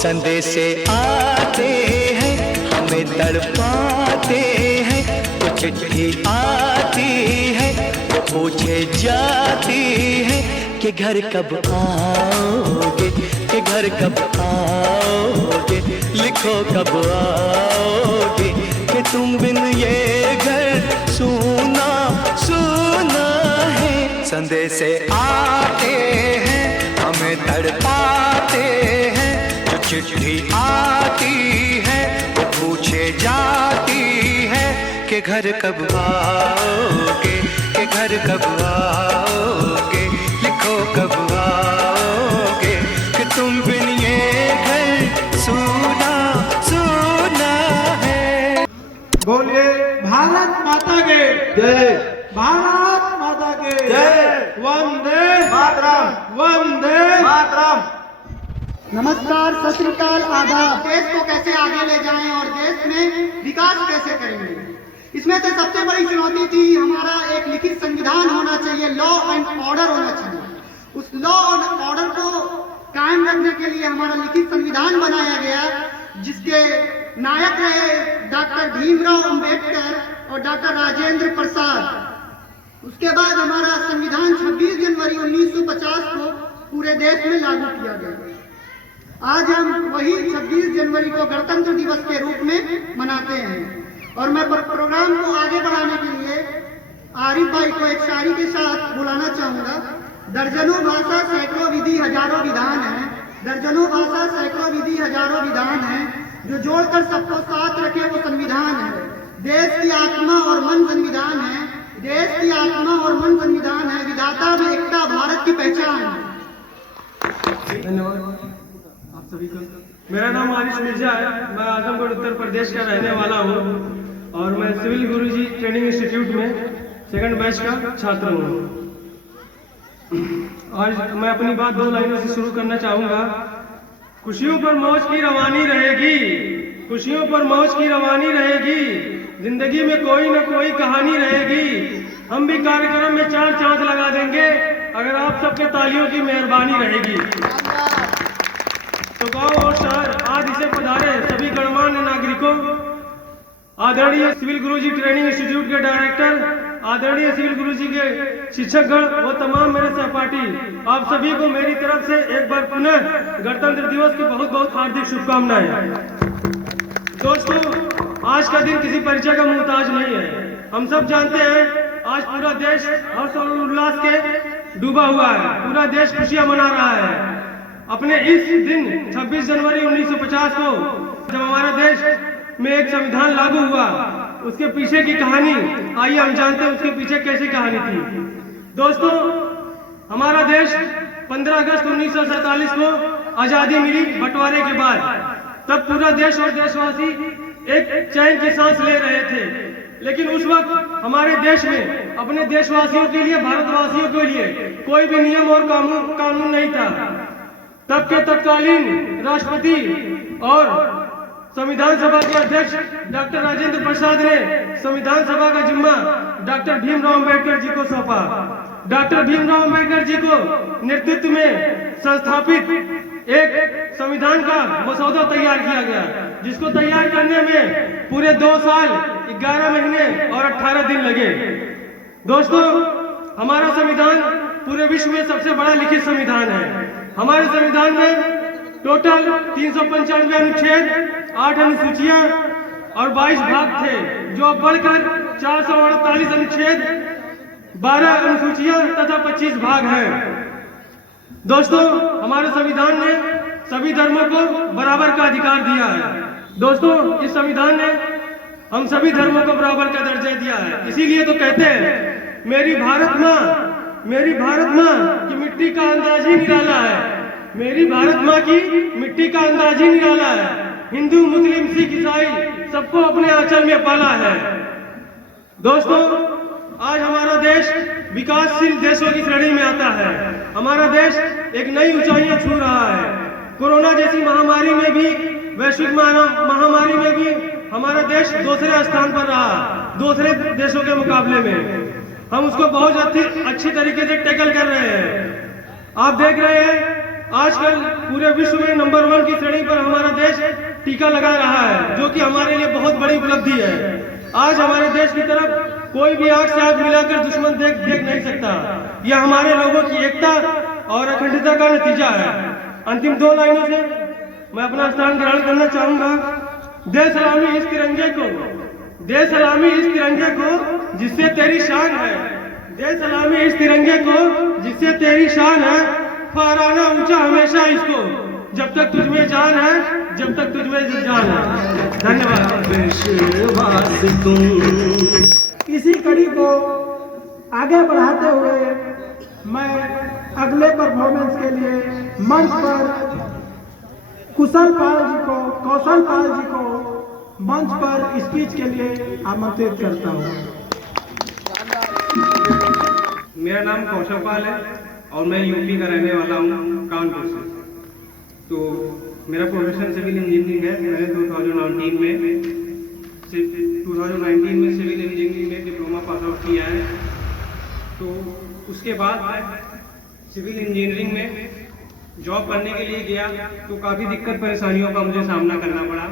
संदेशे आते हैं हमें तड़पाते हैं, तो चिट्ठी आती है तो पूछे जाती है कि घर कब आओगे, कि घर कब आओगे, लिखो कब आओगे, कि तुम बिन ये घर सूना सूना है। संदेशे आते हैं हमें तड़पाते हैं, जो चिट्ठी आती है वो पूछे जाती है कि घर कब आओगे, कि घर कब आओगे, लिखो कब आओगे, कि तुम बिन ये घर सूना सूना है। बोलिए भारत माता के जय, भारत माता के जय, वंदे मातरम, वंदे मातरम। नमस्कार, सत श्री अकाल, आदाब। देश को कैसे आगे ले जाएं और देश में विकास कैसे करेंगे, इसमें से सबसे बड़ी चुनौती थी हमारा एक लिखित संविधान होना चाहिए, लॉ एंड ऑर्डर होना चाहिए। उस लॉ एंड ऑर्डर को कायम रखने के लिए हमारा लिखित संविधान बनाया गया, जिसके नायक रहे डॉक्टर भीमराव अंबेडकर और डॉक्टर राजेंद्र प्रसाद। उसके बाद हमारा संविधान 26 जनवरी 1950 को पूरे देश में लागू किया गया। आज हम वही 26 जनवरी को गणतंत्र दिवस के रूप में मनाते हैं। और मैं प्रोग्राम को आगे बढ़ाने के लिए आरिफ भाई को एक शायरी के साथ बुलाना चाहूंगा। दर्जनों भाषा सैकड़ों विधि हजारों विधान है, दर्जनों भाषा सैकड़ों विधि हजारों विधान है, जो जोड़कर सबको साथ रखे वो संविधान है। देश की आत्मा और मन संविधान है, देश की आत्मा और मन संविधान है, विधाता में एकता भारत की पहचान है। धन्यवाद आप सभी को। मेरा नाम आरिश मिर्जा है, मैं आजमगढ़ उत्तर प्रदेश का रहने वाला हूँ और मैं सिविल गुरुजी ट्रेनिंग इंस्टीट्यूट में सेकंड बैच का छात्र हूँ। आज मैं अपनी बात 2 लाइनों से शुरू करना चाहूँगा। खुशियों पर मौज की रवानी रहेगी, खुशियों पर मौज की रवानी रहेगी, जिंदगी में कोई न कोई कहानी रहेगी। हम भी कार्यक्रम में 4 चांद लगा देंगे अगर आप सबके तालियों की मेहरबानी रहेगी। तो गांव और शहर आज इसे पधारे सभी गणमान्य नागरिकों, आदरणीय सिविल गुरुजी ट्रेनिंग इंस्टीट्यूट के डायरेक्टर, आदरणीय सिविल गुरुजी के शिक्षकगण व तमाम मेरे सहपाठी, आप सभी को मेरी तरफ से एक बार पुनः गणतंत्र दिवस की बहुत बहुत हार्दिक शुभकामनाएं। दोस्तों, आज का दिन किसी परिचय का मुहताज नहीं है। हम सब जानते हैं आज पूरा देश हर्ष और उल्लास के डूबा हुआ है, पूरा देश खुशियां मना रहा है। अपने इस दिन 26 जनवरी 1950 को जब हमारा देश में एक संविधान लागू हुआ, उसके पीछे की कहानी आइए हम जानते हैं उसके पीछे कैसी कहानी थी। दोस्तों, हमारा देश 15 अगस्त 1947 को आजादी मिली बंटवारे के बाद। तब पूरा देश और देशवासी एक चैन की सांस ले रहे थे, लेकिन उस वक्त हमारे देश में अपने देशवासियों के लिए, भारतवासियों के लिए कोई भी नियम और कानून नहीं था। तब के तत्कालीन राष्ट्रपति और संविधान सभा के अध्यक्ष डॉक्टर राजेंद्र प्रसाद ने संविधान सभा का जिम्मा डॉक्टर भीमराव अंबेडकर जी को सौंपा। डॉक्टर भीमराव अंबेडकर जी को नेतृत्व में संस्थापित एक संविधान का मसौदा तैयार किया गया, जिसको तैयार करने में पूरे 2 साल 11 महीने और 18 दिन लगे। दोस्तों, हमारा संविधान पूरे विश्व में सबसे बड़ा लिखित संविधान है। हमारे संविधान में टोटल 395 अनुच्छेद, 8 अनुसूचियां और 22 भाग थे, जो बढ़कर 448 अनुच्छेद, 12 अनुसूचियां तथा 25 भाग हैं। दोस्तों, हमारे संविधान ने सभी धर्मों को बराबर का अधिकार दिया है। दोस्तों, इस संविधान ने हम सभी धर्मों को बराबर का दर्जा दिया है। इसीलिए तो कहते हैं मेरी भारत माँ, मेरी भारत माँ की मिट्टी का अंदाज ही निराला है, मेरी भारत माँ की मिट्टी का अंदाज ही निराला है। हिंदू, मुस्लिम, सिख, ईसाई सबको अपने आंचल में पाला है। दोस्तों, आज हमारा देश विकासशील देशों की श्रेणी में आता है। हमारा देश एक नई ऊंचाइयां छू रहा है। कोरोना जैसी महामारी में भी, वैश्विक महामारी में भी हमारा देश दूसरे स्थान पर रहा, दूसरे देशों के मुकाबले में। हम उसको बहुत अच्छी तरीके से टैकल कर रहे हैं। आप देख रहे हैं आजकल पूरे विश्व में नंबर 1 की श्रेणी पर हमारा देश टीका लगा रहा है, जो कि हमारे लिए बहुत बड़ी उपलब्धि है। आज हमारे देश की तरफ कोई भी आंख से आंख मिलाकर दुश्मन देख नहीं सकता। यह हमारे लोगों की एकता और अखंडता का नतीजा है। अंतिम 2 लाइनों से मैं अपना स्थान ग्रहण करना चाहूंगा। दे सलामी इस तिरंगे को, दे सलामी इस तिरंगे को जिससे तेरी शान है, दे सलामी इस तिरंगे को जिससे तेरी शान है। फहराना ऊंचा हमेशा इसको, जब तक तुझमें जान है, जब तक तुझमें जान है। धन्यवाद। विश्वास तुम। इसी कड़ी को आगे बढ़ाते हुए मैं अगले परफॉर्मेंस के लिए मंच पर कौशल पाल जी को मंच पर स्पीच के लिए आमंत्रित करता हूँ। मेरा नाम कौशल पाल है और मैं यूपी का रहने वाला हूँ, कानपुर से। तो मेरा प्रोफेशन सिविल इंजीनियरिंग है। मैंने 2019 में सिविल इंजीनियरिंग में डिप्लोमा पास आउट किया है। तो उसके बाद मैं सिविल इंजीनियरिंग में जॉब करने के लिए गया तो काफ़ी दिक्कत परेशानियों का मुझे सामना करना पड़ा,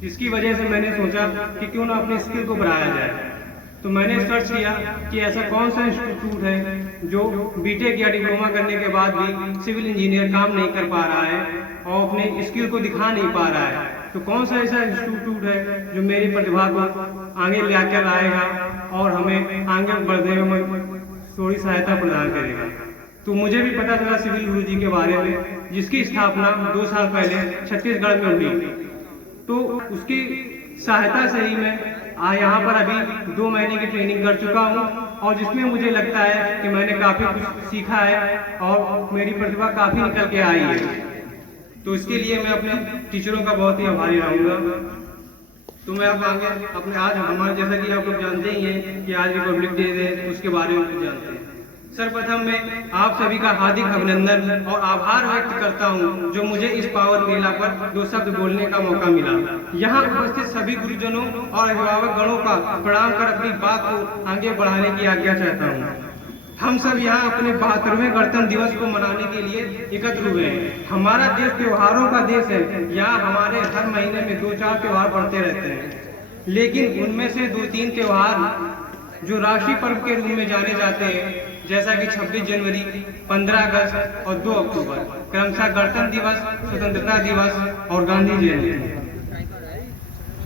जिसकी वजह से मैंने सोचा कि क्यों ना अपने स्किल को बढ़ाया जाए। तो मैंने सर्च किया कि ऐसा कौन सा इंस्टीट्यूट है जो बीटेक या डिप्लोमा करने के बाद भी सिविल इंजीनियर काम नहीं कर पा रहा है और अपने स्किल को दिखा नहीं पा रहा है। तो कौन सा ऐसा इंस्टीट्यूट है जो मेरी प्रतिभा को आगे लेकर आएगा और हमें आगे बढ़ने में थोड़ी सहायता प्रदान करेगा। तो मुझे भी पता चला सिविल गुरुजी के बारे में, जिसकी स्थापना 2 साल पहले छत्तीसगढ़ में हुई। तो उसकी सहायता से ही मैं यहाँ पर अभी 2 महीने की ट्रेनिंग कर चुका हूँ और जिसमें मुझे लगता है कि मैंने काफ़ी कुछ सीखा है और मेरी प्रतिभा काफ़ी निकल के आई है। तो इसके लिए मैं अपने टीचरों का बहुत ही आभारी रहूँगा। तो मैं अब आगे अपने आज हमारे जैसा कि आप लोग जानते ही हैं कि आज रिपब्लिक डे है, उसके बारे में कुछ जानते हैं। सर्वप्रथम मैं आप सभी का हार्दिक अभिनंदन और आभार व्यक्त करता हूं जो मुझे इस पावन मेला पर 2 शब्द बोलने का मौका मिला। यहां उपस्थित सभी गुरुजनों और अभिभावक गणों का प्रणाम कर अपनी बात को आगे बढ़ाने की आज्ञा चाहता हूं। हम सब यहाँ अपने 72वें गणतंत्र दिवस को मनाने के लिए एकत्र हुए हैं। हमारा देश त्योहारों का देश है। यहाँ हमारे हर महीने में 2-4 त्योहार पड़ते रहते हैं, लेकिन उनमें से 2-3 त्योहार जो राष्ट्रीय पर्व के रूप में जाने जाते हैं, जैसा कि 26 जनवरी, 15 अगस्त और 2 अक्टूबर, क्रमशः गणतंत्र दिवस, स्वतंत्रता दिवस और गांधी जयंती,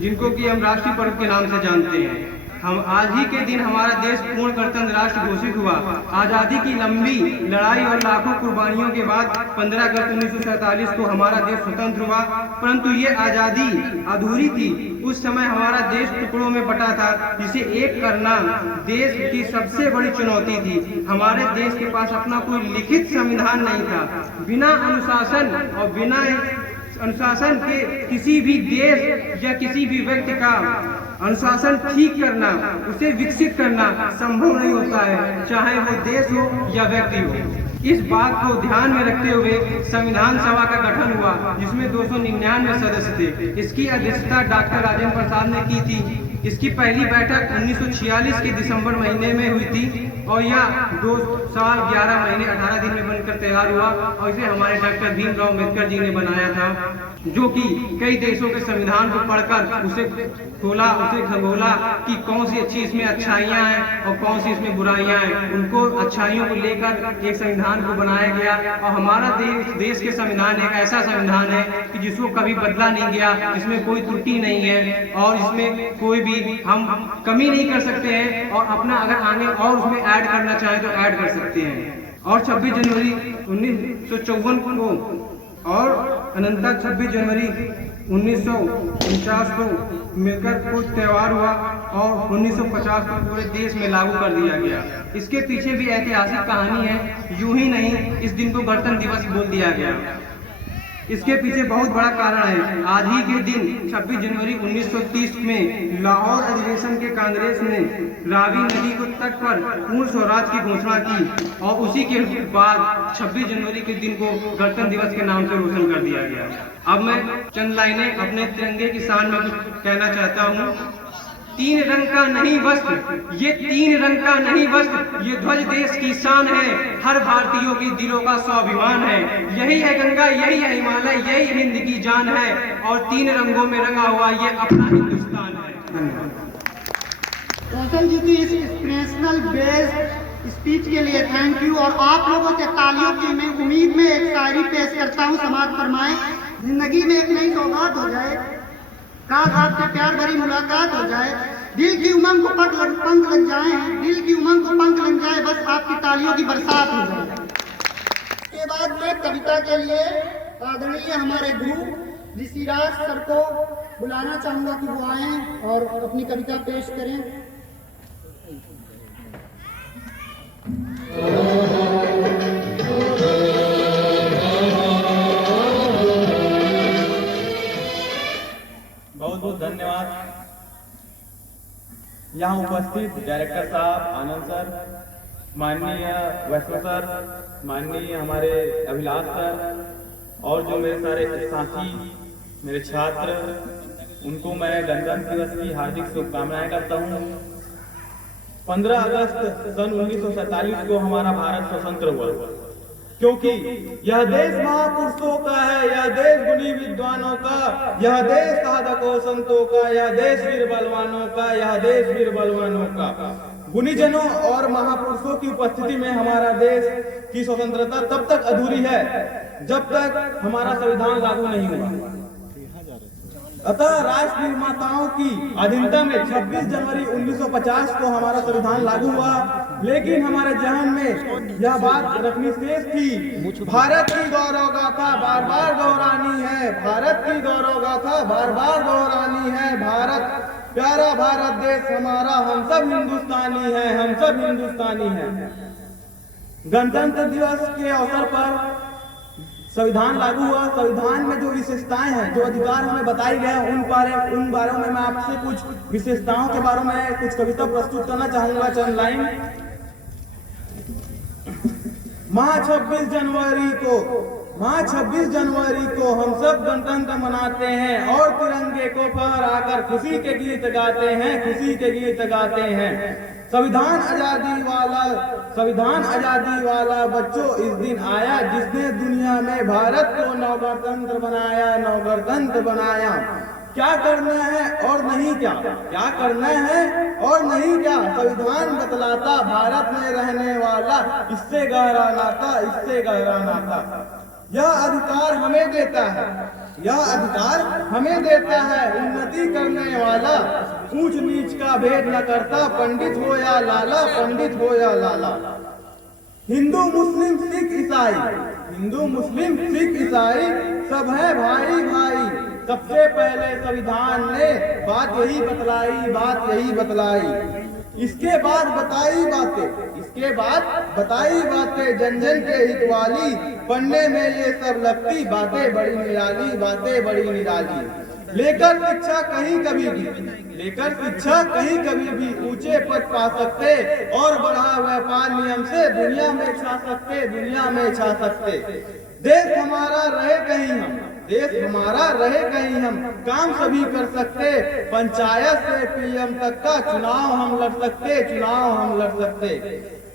जिनको कि हम राष्ट्रीय पर्व के नाम से जानते हैं। हम आज ही के दिन हमारा देश पूर्ण गणतंत्र राष्ट्र घोषित हुआ। आज़ादी की लंबी लड़ाई और लाखों कुर्बानियों के बाद 15 अगस्त 1947 को हमारा देश स्वतंत्र हुआ, परंतु ये आज़ादी अधूरी थी। उस समय हमारा देश टुकड़ों में बटा था, जिसे एक करना देश की सबसे बड़ी चुनौती थी। हमारे देश के पास अपना कोई लिखित संविधान नहीं था। बिना अनुशासन और बिना अनुशासन के किसी भी देश या किसी भी व्यक्ति का अनुशासन ठीक करना, उसे विकसित करना संभव नहीं होता है, चाहे वो देश हो या व्यक्ति हो। इस बात को ध्यान में रखते हुए संविधान सभा का गठन हुआ, जिसमें 299 सदस्य थे। इसकी अध्यक्षता डॉक्टर राजेंद्र प्रसाद ने की थी। इसकी पहली बैठक 1946 के दिसंबर महीने में हुई थी और यह 2 साल 11 महीने 18 दिन में बनकर तैयार हुआ और इसे हमारे डॉक्टर भीमराव अम्बेडकर जी ने बनाया था, जो कि कई देशों के संविधान को पढ़कर उसे खोला, उसे खंगोला कि कौन सी अच्छी इसमें अच्छाइयाँ हैं और कौन सी इसमें बुराइयाँ हैं। उनको अच्छाइयों को लेकर एक संविधान को बनाया गया और हमारा देश के संविधान एक ऐसा संविधान है कि जिसको कभी बदला नहीं गया, जिसमें कोई त्रुटि नहीं है और इसमें कोई भी हम कमी नहीं कर सकते हैं और अपना अगर आगे और उसमें ऐड करना चाहें तो ऐड कर सकते हैं। और 26 जनवरी 1954 को और अनंतर 26 जनवरी 1949 को मिलकर कुछ त्यौहार हुआ और 1950 को पूरे देश में लागू कर दिया गया। इसके पीछे भी ऐतिहासिक कहानी है, यूं ही नहीं इस दिन को गणतंत्र दिवस बोल दिया गया। इसके पीछे बहुत बड़ा कारण है। आज ही के दिन 26 जनवरी 1930 में लाहौर अधिवेशन के कांग्रेस ने रावी नदी को तट पर पूर्ण स्वराज की घोषणा की और उसी के बाद 26 जनवरी के दिन को गणतंत्र दिवस के नाम से रोशन कर दिया गया। अब मैं चंद लाइनें अपने तिरंगे की शान में कुछ कहना चाहता हूँ। तीन रंग का नहीं वस्त्र, ये तीन रंग का नहीं वस्त्र, ये ध्वज देश की शान है, हर भारतीयों के दिलों का स्वाभिमान है। यही है गंगा, यही है हिमालय, यही हिंद की जान है, और तीन रंगों में रंगा हुआ ये अपना हिंदुस्तान है। कौशल जी की इस इंस्पिरेशनल बेस्ड स्पीच के लिए थैंक यू। और आप लोगों से तालियों की मैं उम्मीद में एक शायरी पेश करता हूँ। समाज फरमाए, जिंदगी में एक नई सौगात हो जाए, काश आपसे प्यार भरी मुलाकात हो जाए, दिल की उमंग को पंख लग जाए, दिल की उमंग को पंख लग जाए, बस आपकी तालियों की बरसात हो जाए। इसके बाद मैं कविता के लिए आदरणीय हमारे गुरु ऋषिराज सर को बुलाना चाहूंगा कि वो आए और अपनी कविता पेश करें। बहुत बहुत धन्यवाद। यहाँ उपस्थित डायरेक्टर साहब, आनंद सर, माननीय वैष्णव सर, माननीय हमारे अभिलाष सर, और जो मेरे सारे साथी, मेरे छात्र, उनको मैं गणतंत्र दिवस की हार्दिक शुभकामनाएं करता हूँ। 15 अगस्त सन 1947 को हमारा भारत स्वतंत्र हुआ, क्योंकि यह देश महापुरुषों का है, यह देश गुणी विद्वानों का, यह देश साधकों संतों का, यह देश वीर बलवानों का, यह देश वीर बलवानों का। गुणीजनों और महापुरुषों की उपस्थिति में हमारा देश की स्वतंत्रता तब तक अधूरी है जब तक हमारा संविधान लागू नहीं हुआ। अतः राष्ट्र निर्माताओं की अधीनता में 26 जनवरी 1950 को हमारा संविधान लागू हुआ, लेकिन हमारे जहन में यह बात रखनी शेष थी, भारत की गौरव गाथा बार बार दोहरानी है, भारत की गौरव गाथा बार बार दोहरानी है, भारत प्यारा भारत देश हमारा, हम सब हिंदुस्तानी हैं, हम सब हिंदुस्तानी हैं। गणतंत्र दिवस के अवसर पर संविधान लागू हुआ। संविधान में जो विशेषताएं हैं, जो अधिकार हमें बताई गए हैं, उन बारे में मैं आपसे कुछ विशेषताओं के बारे में कुछ कविता प्रस्तुत करना चाहूंगा। चंद लाइन। माँ 26 जनवरी को हम सब गणतंत्र मनाते हैं और तिरंगे को फहराकर खुशी के गीत गाते हैं, खुशी के गीत गाते हैं। संविधान आजादी वाला बच्चों इस दिन आया, जिसने दुनिया में भारत को नवगणतंत्र बनाया, नवगणतंत्र बनाया। क्या करना है और नहीं क्या, क्या करना है और नहीं क्या, संविधान बतलाता भारत में रहने वाला, इससे गहरा नाता, इससे गहरा नाता। यह अधिकार हमें देता है, यह अधिकार हमें देता है, उन्नति करने वाला, ऊंच नीच का भेद न करता, पंडित हो या लाला, पंडित हो या लाला। हिंदू मुस्लिम सिख ईसाई, हिंदू मुस्लिम सिख ईसाई सब है भाई भाई। सबसे पहले संविधान ने बात यही बतलाई, बात यही बतलाई। इसके बाद बताई बातें जन जन के हित वाली, पढ़ने में ये सब लगती बातें बड़ी निराली, बातें बड़ी निराली। लेकर शिक्षा कहीं कभी भी ऊंचे पद पा सकते, और बढ़ा व्यापार नियम से दुनिया में छा सकते। देश हमारा रहे कहीं हम, काम सभी कर सकते, पंचायत से पीएम तक का चुनाव हम लड़ सकते।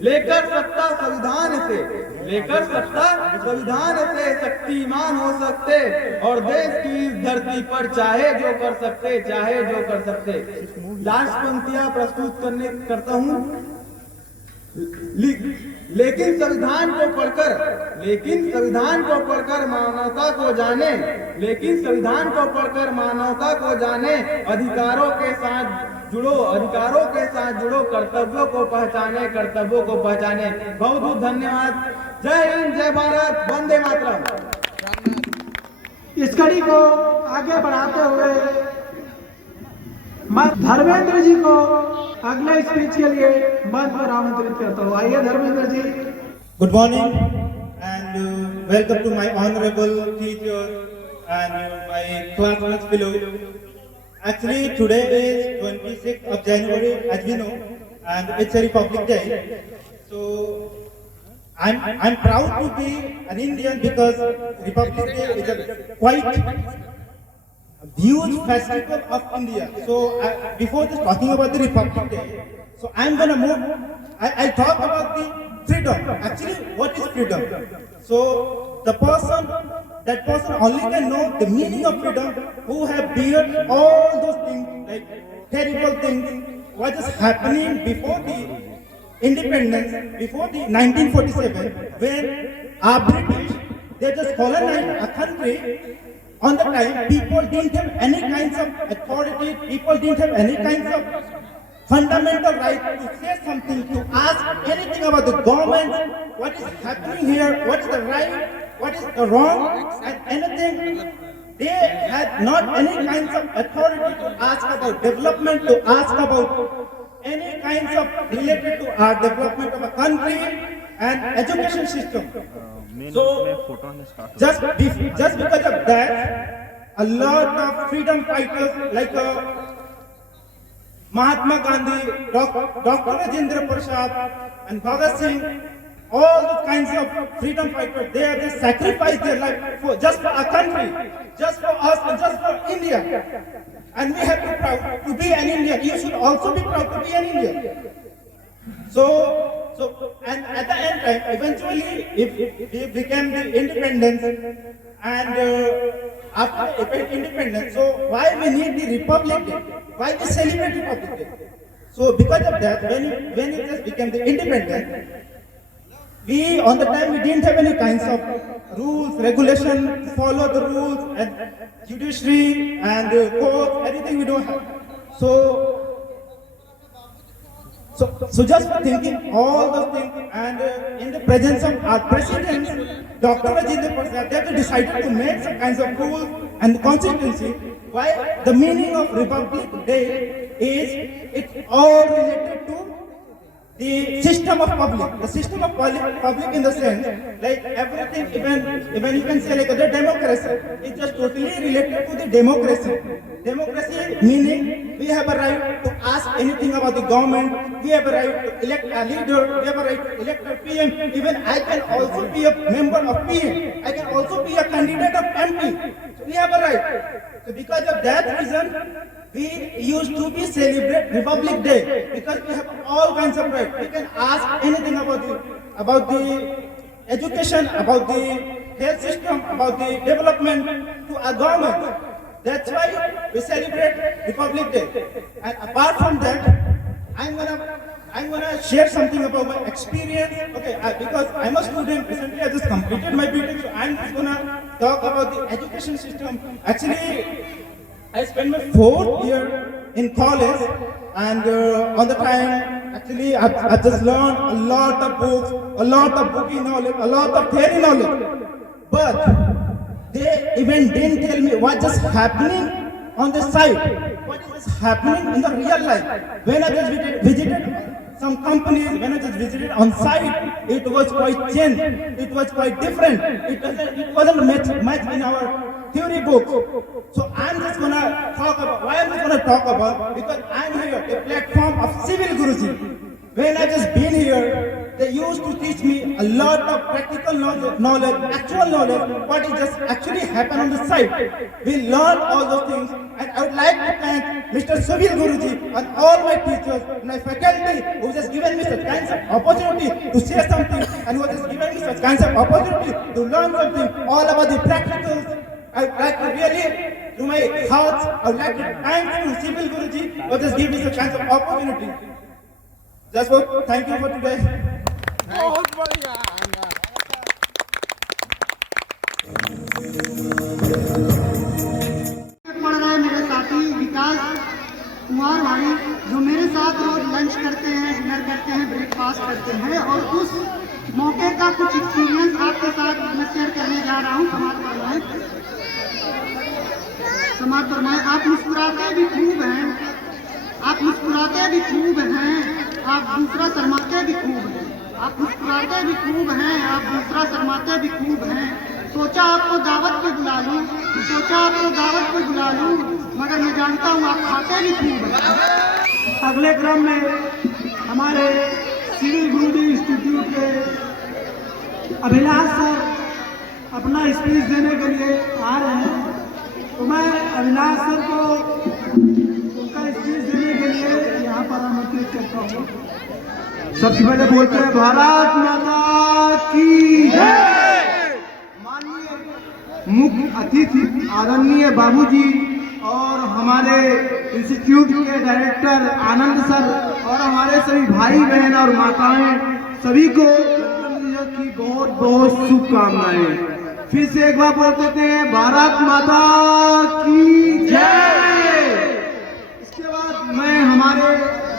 लेकर सत्ता संविधान से शक्तिमान हो सकते, और देश की इस धरती पर चाहे जो कर सकते। लास्ट पंक्तियां प्रस्तुत करता हूँ। लेकिन संविधान को पढ़कर मानवता को जाने, अधिकारों के साथ जुड़ो, कर्तव्यों को पहचाने। बहुत बहुत धन्यवाद। जय हिंद, जय भारत, वंदे मातरम। इस कड़ी को आगे बढ़ाते हुए मैं धर्मेंद्र जी को अगले स्पीच के लिए मंच पर आमंत्रित करता हूँ। आइए Dharmendra ji. Good morning and welcome to my honorable teachers and my classmates below. Actually, today is 26th of January, as we know, and it's a Republic Day. So I'm proud to be an Indian because Republic Day is a quite huge festival of India. So before just talking about the Republic Day, so I'm gonna move. I talk about the freedom. Actually, what is freedom? So that person only can know the meaning of freedom who have beared all those things, like terrible things, what is happening before the independence, before the 1947, when our British, they just colonized a country. On the time, people didn't have any kinds of authority, people didn't have any kinds of fundamental right to say something, to ask anything about the government, what is happening here, what is the right, what is the wrong, and anything. They had not any kinds of authority to ask about development, to ask about any kinds of related to our development of a country and education system. So just because of that, a lot of freedom fighters like Mahatma Gandhi, Dr. Rajendra Prasad, and Bhagat Singh, all those kinds of freedom fighters, they have just sacrificed their life just for our country, just for us, and just for India. And we have to be proud to be an Indian. You should also be proud to be an Indian. So and at the end time, eventually, if we became the independence, and after independence, so why we need the Republic Day? Why we celebrate Republic Day? So because of that, when it just became the independence, we on the time we didn't have any kinds of rules, regulation, follow the rules and judiciary and court, everything we don't have. So just for thinking all those things, and in the presence of our president, Dr. Rajendra Prasad, they have decided to make some kinds of rules and constituency. Why the meaning of Republic Day is it's all related to the system of public. The system of public in the sense, like everything, even you can say like the democracy, it's just totally related to the democracy. Democracy meaning we have a right to ask anything about the government, we have a right to elect a leader, we have a right to elect a PM, even I can also be a member of PM, I can also be a candidate of MP, so we have a right. So because of that reason, we used to be celebrate Republic Day, because we have all kinds of rights. We can ask anything about the education, about the health system, about the development to our government. That's why we celebrate Republic Day. And apart from that, I'm gonna share something about my experience. Okay, because I'm a student. Recently, I just completed my BTech, so I'm just gonna talk about the education system. Actually, I spent my 4th year in college, and on the time, actually, I just learned a lot of books, a lot of booky knowledge, a lot of theory knowledge. But they even didn't tell me what's just happening on the side, what is happening in the real life. When I just visited some companies, when I just visited on site, it was quite changed, it was quite different. It wasn't much in our theory books. So I'm just gonna talk about, why I'm just gonna talk about, because I'm here, a platform of Civil Guruji. When I just been here, they used to teach me a lot of practical knowledge, actual knowledge, what is just actually happen on the site. We learned all those things, and I would like to thank Mr. Civil Guruji and all my teachers, my faculty, who just given me such kinds of opportunity to say something, and who just given me such kinds of opportunity to learn something all about the practicals. I would like to really, to my heart, I would like to thank to Civil Guruji for just giving me such kinds of opportunity. Just for, thank you for today. पढ़ रहे मेरे साथी विकास कुमार भाई, जो मेरे साथ रोज lunch करते हैं, डिनर करते हैं, ब्रेकफास्ट करते हैं, और उस मौके का कुछ एक्सपीरियंस आपके साथ मैं शेयर करने जा रहा हूँ। समाज फरमाए। आप मुस्कुराते भी खूब हैं, आप मुस्कुराते भी खूब हैं, आप दूसरा शर्माते भी खूब हैं, आप मुस्कुराते भी खूब हैं, आप दूसरा शर्माते भी खूब हैं। सोचा आपको दावत पे बुला लूं, सोचा आपको दावत पे बुला लूं, मगर मैं जानता हूँ आप खाते भी खूब हैं। अगले क्रम में हमारे सिविल गुरुजी इंस्टीट्यूट के अभिलाष सर अपना स्पीच देने के लिए आ रहे हैं, तो मैं अविनाश सर को उनका स्पीच देने के लिए यहाँ पर आमंत्रित करता हूँ। सबसे पहले बोलते हैं भारत माता की जय। माननीय मुख्य अतिथि आदरणीय बाबूजी और हमारे इंस्टीट्यूट के डायरेक्टर आनंद सर और हमारे सभी भाई बहन और माताएं सभी को गणतंत्र दिवस की बहुत बहुत शुभकामनाएं। फिर से एक बार बोल देते हैं भारत माता की जय। इसके बाद मैं हमारे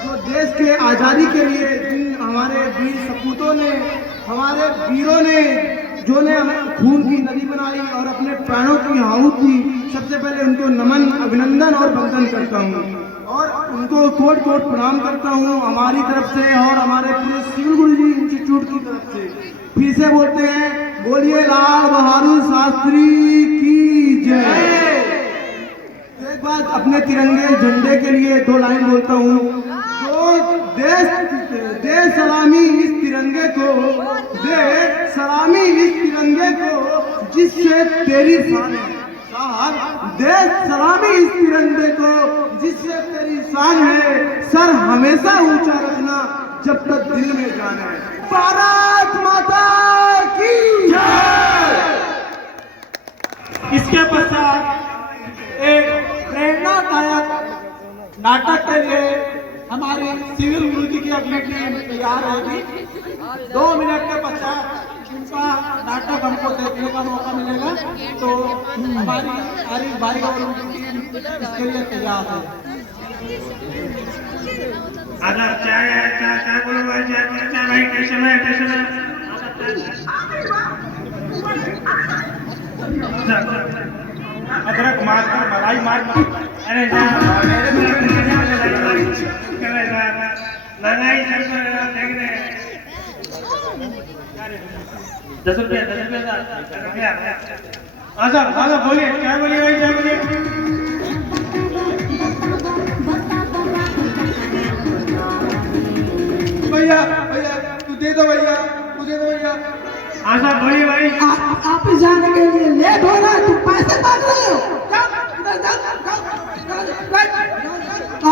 जो देश के आज़ादी के लिए जिन हमारे वीर सपूतों ने, हमारे वीरों ने जो ने खून की नदी बनाई और अपने प्राणों की आहुति दी, सबसे पहले उनको नमन, अभिनंदन और वंदन करता हूँ और उनको कोट कोट प्रणाम करता हूँ हमारी तरफ से और हमारे पूरे सिविल गुरुजी इंस्टीट्यूट की तरफ से। फिर से बोलते हैं, बोलिए लाल बहादुर शास्त्री की जय। एक बात अपने तिरंगे झंडे के लिए दो लाइन बोलता हूँ। जो दे सलामी इस तिरंगे को, दे सलामी इस तिरंगे को जिससे तेरी शान है। साहब, दे सलामी इस तिरंगे को जिससे तेरी शान है। सर हमेशा ऊंचा रखना जब तक दिल में जान है। भारत माता की जय। इसके पश्चात एक प्रेरणादायक नाटक के लिए हमारी सिविल गुरुजी की अगली टीम तैयार होगी। 2 मिनट के पश्चात इनका नाटक हमको देखने का मौका मिलेगा, तो हमारी आरिफ भाई और उनकी टीम इसके लिए तैयार है। क्या बोलो भाई, क्या भाई, टेंशन है, टेंशन है। अदरक मार कर मलाई मार। अरे लड़ाई देख रहे 10 रुपया। आजा बोलिए, क्या बोलिए भाई, क्या बोलिए। भैया भैया तू दे दो भैया, तू दे दो भैया। आजा बोलिए भाई। आप जाने के लिए लेट हो रहा है, तुम पैसे मांग रहे हो।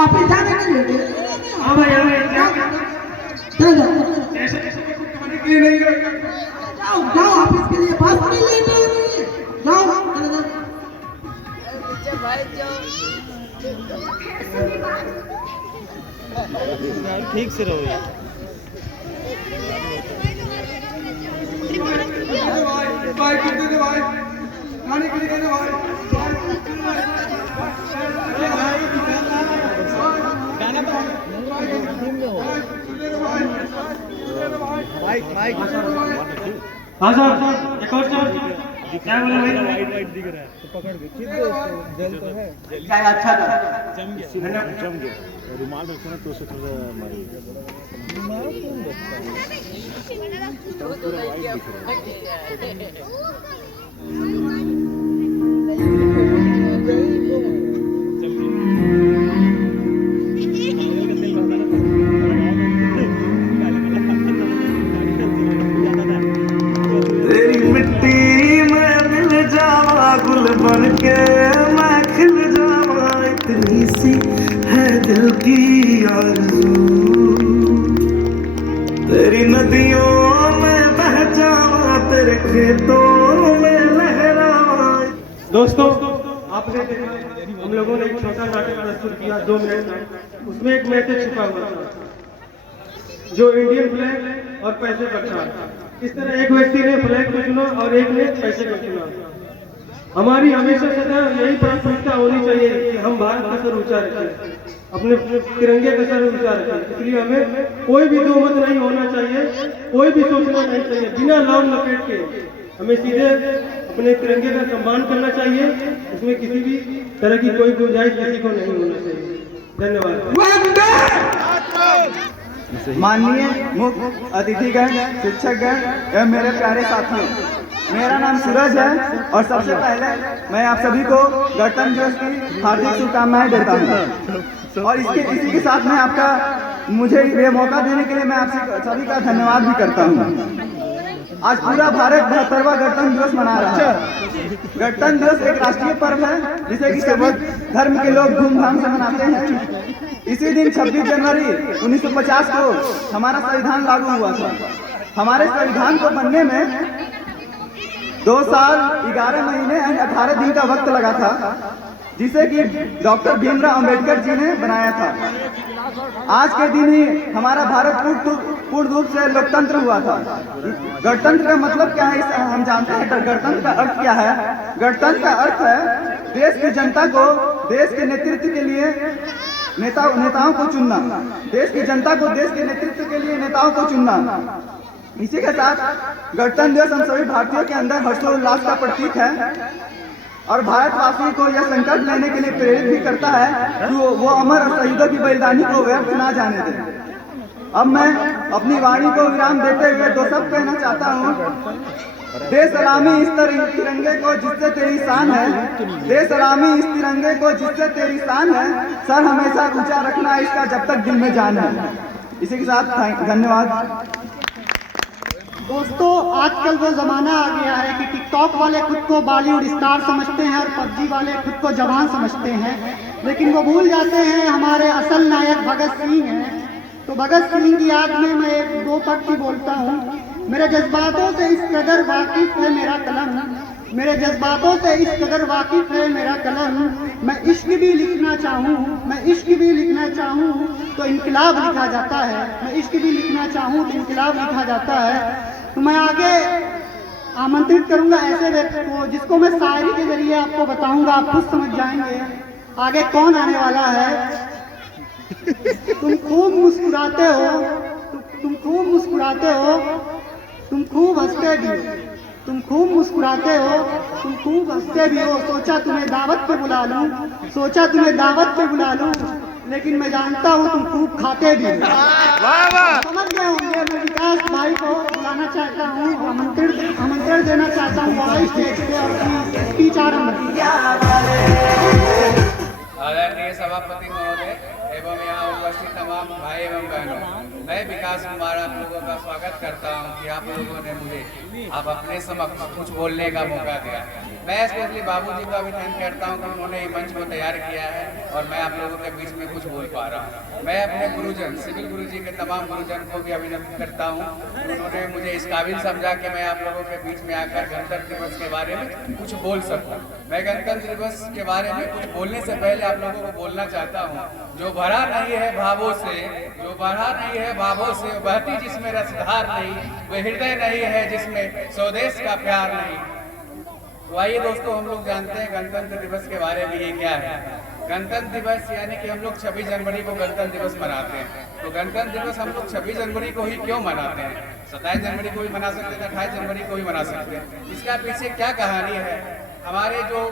आप जाने के लिए हाँ भाई, नहीं जाओ ऑफिस के लिए पास नहीं लेना है। जाओ ठीक से रहो यार। भाई कितने दे भाई, खाने के लिए दे भाई। हाँ सर, एक और सर, क्या बोले भाई। वाइट दिख रहा है तो पकड़ के खींच दो उसको। जल तो है, चाय अच्छा था। जम गया। रुमाल रखो ना तो उसे थोड़ा मारिए। रुमाल कौन रखता बन के मैं खिल जावा, इतनी सी है दिल की आरज़ू। तेरी नदियों में बह जावा, तेरे खेतों में लहरावा। दोस्तों, आपने देखा हम लोगों ने एक छोटा नाटक प्रस्तुत किया 2 मिनट में। उसमें एक मैसेज छुपा हुआ था जो इंडियन फ्लैग और पैसे का था। इस तरह एक व्यक्ति ने फ्लैग को चुना और एक ने पैसे को चुना। हमारी हमेशा सदैव यही प्राथमिकता होनी चाहिए कि हम भारत का सर ऊंचा रखें, अपने तिरंगे का सर ऊंचा रखें। इसलिए हमें कोई भी दो मत नहीं होना चाहिए, कोई भी सोचना नहीं चाहिए। बिना लाभ लपेट के हमें सीधे अपने तिरंगे का सम्मान करना चाहिए। इसमें किसी भी तरह की कोई गुंजाइश किसी को नहीं होना चाहिए। धन्यवाद। माननीय मुख्य अतिथिगण, शिक्षकगण एवं मेरे प्यारे साथियों, मेरा नाम सूरज है और सबसे पहले मैं आप सभी को गणतंत्र दिवस की हार्दिक शुभकामनाएं देता हूं। और इसी के साथ मैं आपका मुझे ये मौका देने के लिए मैं आपसे सभी का धन्यवाद भी करता हूं। आज पूरा भारत 72वां गणतंत्र दिवस मना रहा है। गणतंत्र दिवस एक राष्ट्रीय पर्व है जिसे कि सभी धर्म के लोग धूमधाम से मनाते हैं। इसी दिन 26 जनवरी 1950 को हमारा संविधान लागू हुआ था। हमारे संविधान को बनने में 2 साल 11 महीने एंड 18 दिन का वक्त लगा था, जिसे कि डॉक्टर भीमराव अंबेडकर जी ने बनाया था। आज के दिन ही हमारा भारत पूर्ण रूप से लोकतंत्र हुआ था। गणतंत्र का मतलब क्या है इसे हम जानते हैं। गणतंत्र का अर्थ क्या है? गणतंत्र का अर्थ है देश की जनता को देश के नेतृत्व के लिए नेताओं को चुनना। देश की जनता को देश के नेतृत्व के लिए नेताओं को चुनना। इसी के साथ गणतंत्र दिवस हम सभी भारतीयों के अंदर हर्षोल्लास का प्रतीक है और भारतवासी को यह संकल्प लेने के लिए प्रेरित भी करता है कि वो अमर और शहीदों की बलिदानी को व्यर्थ ना जाने दें। अब मैं अपनी वाणी को विराम देते हुए 2 शब्द कहना चाहता हूँ। दे सलामी इस तिरंगे को जिससे तेरी शान है, दे सलामी इस तिरंगे को जिससे तेरी शान है, सर हमेशा ऊंचा रखना इसका जब तक दिल में जान है। इसी के साथ धन्यवाद। दोस्तों, आजकल वो ज़माना आ गया है कि टिकटॉक वाले खुद को बॉलीवुड स्टार समझते हैं और पबजी वाले खुद को जवान समझते हैं, लेकिन वो भूल जाते हैं हमारे असल नायक भगत सिंह हैं। तो भगत सिंह की याद में मैं 2 पंक्ति बोलता हूँ। मेरे जज्बातों से इस कदर वाकिफ है मेरा कलम, मेरे जज्बातों से इस कदर वाकिफ है मेरा कलम, मैं इश्क भी लिखना चाहूँ, मैं इश्क भी लिखना चाहूँ तो इनकलाब लिखा जाता है, मैं इश्क भी लिखना चाहूँ तो इनकलाब लिखा जाता है। तो मैं आगे आमंत्रित करूंगा ऐसे व्यक्ति को जिसको मैं शायरी के जरिए आपको बताऊंगा, आप खुद समझ जाएंगे आगे कौन आने वाला है। तुम खूब मुस्कुराते हो, तुम खूब मुस्कुराते हो, तुम खूब हंसते भी हो, तुम खूब मुस्कुराते हो, तुम खूब हंसते भी हो। सोचा तुम्हें दावत पे बुला लूं, सोचा तुम्हें दावत पे बुला लूं, लेकिन मैं जानता हूँ तुम खूब खाते भी हो। समझ गए होंगे। मैं विकास भाई को बुलाना चाहता हूँ, आमंत्रण देना चाहता हूँ वॉइस स्टेज पे और स्पीच आरंभ। आदरणीय सभापति महोदय एवं यहाँ उपस्थित तमाम भाई एवं बहनों, मैं विकास कुमार आप लोगों का स्वागत करता हूँ कि आप लोगों ने मुझे आप अपने समक्ष कुछ बोलने का मौका दिया। मैं स्पेशली बाबूजी का भी थैंक करता हूँ कि उन्होंने ये मंच को तैयार किया है और मैं आप लोगों के बीच में कुछ बोल पा रहा हूँ। मैं अपने गुरुजन सिविल गुरुजी के तमाम गुरुजन को भी अभिनंदन करता हूँ। उन्होंने मुझे इस काबिल समझा कि मैं आप लोगों के बीच में आकर गणतंत्र दिवस के बारे में कुछ बोल सकूँ। मैं गणतंत्र दिवस के बारे में कुछ बोलने से पहले आप लोगों को बोलना चाहता हूँ, जो भरा नहीं है भावों से, जो भरा नहीं है भावों से, बहती जिसमें रसधार नहीं, वह हृदय नहीं है जिसमें स्वदेश का प्यार नहीं। तो आइए दोस्तों, हम लोग जानते हैं गणतंत्र दिवस के बारे में ये क्या है। गणतंत्र दिवस यानी कि हम लोग 26 जनवरी को गणतंत्र दिवस मनाते हैं। तो गणतंत्र दिवस हम लोग 26 जनवरी को ही क्यों मनाते हैं? 27 जनवरी को भी मना सकते थे, 28 जनवरी को भी मना सकते हैं। इसका पीछे क्या कहानी है? हमारे जो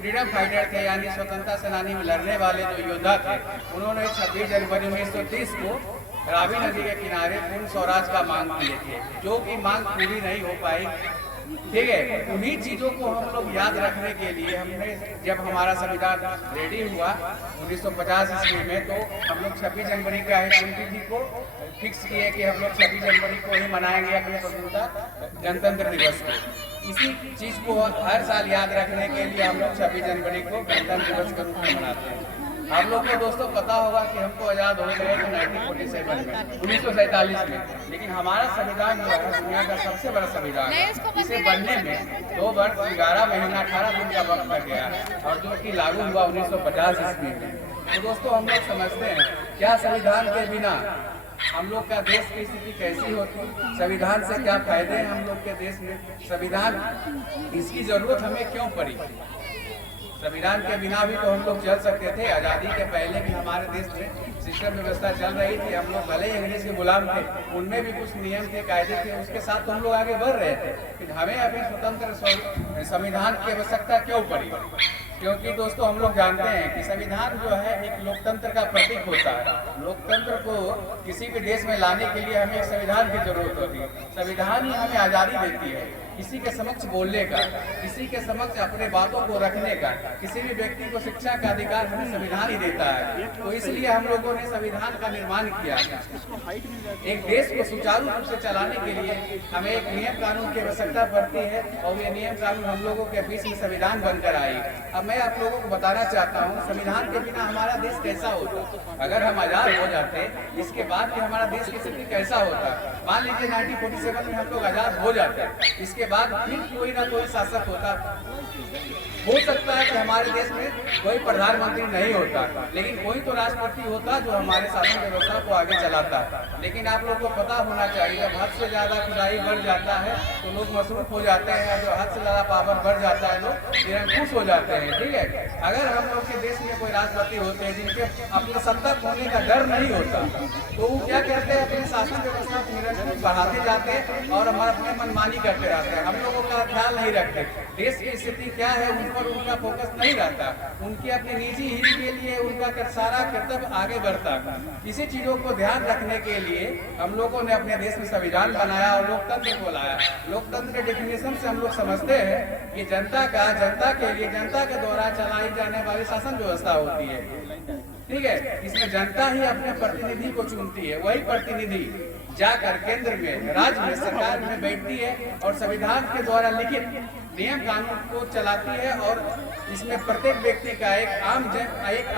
फ्रीडम फाइटर थे यानी स्वतंत्रता सेनानी में लड़ने वाले जो योद्धा थे, उन्होंने 26 जनवरी 1930 को रावी नदी के किनारे पूर्ण स्वराज का मांग किए थे, जो कि मांग पूरी नहीं हो पाई। ठीक है, उन्हीं चीजों को हम लोग याद रखने के लिए हमने जब हमारा संविधान रेडी हुआ 1950 ईस्वी में, तो हम लोग 26 जनवरी का तिथि को फिक्स किए कि हम लोग 26 जनवरी को ही मनाएंगे अपने स्वतंत्रता गणतंत्र दिवस को। इसी चीज को हर साल याद रखने के लिए हम लोग 26 जनवरी को गणतंत्र दिवस के रूप में मनाते हैं। आप लोग को दोस्तों पता होगा कि हमको आज़ाद हो गए 1947 में, 1947 में, लेकिन हमारा संविधान जो है दुनिया का सबसे बड़ा संविधान है। इसे बनने में 2 वर्ष 11 महीना 18 दिन का वक्त लग गया और जो कि लागू हुआ 1950 ईस्वी में। तो दोस्तों, हम लोग समझते हैं क्या संविधान के बिना हम लोग का देश की स्थिति कैसी होती, संविधान से क्या फायदे हैं हम लोग के देश में, संविधान इसकी जरूरत हमें क्यों पड़ी। संविधान के बिना भी तो हम लोग चल सकते थे। आज़ादी के पहले भी हमारे देश में सिस्टम व्यवस्था चल रही थी। हम लोग भले ही अंग्रेज के गुलाम थे, उनमें भी कुछ नियम थे, कायदे थे, उसके साथ तो हम लोग आगे बढ़ रहे थे। लेकिन हमें अभी स्वतंत्र संविधान की आवश्यकता क्यों पड़ी? क्योंकि दोस्तों, हम लोग जानते हैं कि संविधान जो है एक लोकतंत्र का प्रतीक होता है। लोकतंत्र को किसी भी देश में लाने के लिए हमें एक संविधान की जरूरत होती है। संविधान ही हमें आज़ादी देती है किसी के समक्ष बोलने का, किसी के समक्ष अपने बातों को रखने का, किसी भी व्यक्ति को शिक्षा का अधिकार हमें संविधान ही देता है। तो इसलिए हम लोगों ने संविधान का निर्माण किया। एक देश को सुचारू रूप से चलाने के लिए हमें एक नियम कानून की आवश्यकता पड़ती है और ये नियम कानून हम लोगों के बीच में संविधान बनकर आई। अब मैं आप लोगों को बताना चाहता हूँ संविधान के बिना हमारा देश कैसा होता। अगर हम आजाद हो जाते इसके बाद भी हमारा देश की स्थिति कैसा होता। मान लीजिए 1947 में हम लोग आजाद हो जाते, इसके बाद फिर कोई ना कोई शासक होता। हो सकता है कि हमारे देश में कोई प्रधानमंत्री नहीं होता, लेकिन कोई तो राष्ट्रपति होता जो हमारे शासन व्यवस्था को आगे चलाता। लेकिन आप लोगों को पता होना चाहिए जब हद से ज्यादा खुदाई बढ़ जाता है तो लोग मसरूफ हो जाते हैं, जो हद से ज्यादा पावर बढ़ जाता है लोग निरंकुश हो जाते हैं। ठीक है, अगर हम लोग के देश में कोई राष्ट्रपति होते हैं जिनके अपने सत्ता खोने का डर नहीं होता तो वो क्या करते हैं, अपने शासन व्यवस्था को निरंकुश बढ़ाते जाते हैं और हमारा अपने मनमानी करते रहते हैं। हम लोगों का ख्याल नहीं रखते, देश की स्थिति क्या है उन पर उनका फोकस नहीं रहता। उनकी अपनी निजी हित के लिए उनका सारा कर्तव्य आगे बढ़ता। इसी चीजों को ध्यान रखने के लिए हम लोगों ने अपने देश में संविधान बनाया और लोकतंत्र को लाया। लोकतंत्र के डेफिनेशन से हम लोग समझते हैं कि जनता के लिए जनता के द्वारा चलाई जाने वाली शासन व्यवस्था होती है। ठीक है, इसमें जनता ही अपने प्रतिनिधि को चुनती है, वही प्रतिनिधि जाकर केंद्र में, राज्य में, सरकार में बैठती है और संविधान के द्वारा लिखित नियम कानून को चलाती है। और इसमें प्रत्येक व्यक्ति का एक